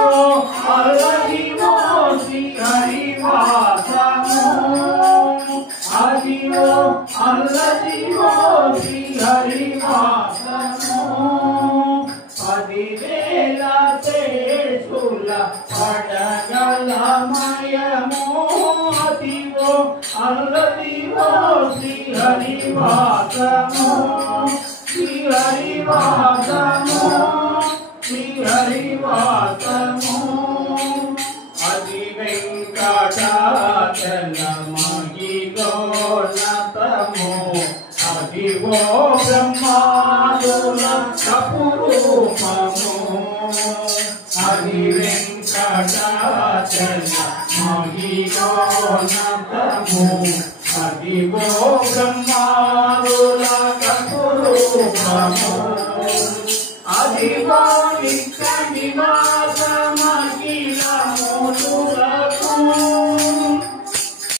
అదివో అల్లదివో శ్రీ హరివాసము అదివో అల్లదివో శ్రీ హరివాసము 10,000 శేషుల పడగలమయము అదివో అల్లదివో శ్రీ హరివాసము శ్రీ హరివాసము శ్రీ హరివాసము అది వెంకటాచలమగిలోనతము అదివో బ్రహ్మాదుల కపురూపము అది వెంకటాచలమగిలోనతము అదివో బ్రహ్మాదుల కపురూపము అదివో నిత్య నివాసమఖిలములు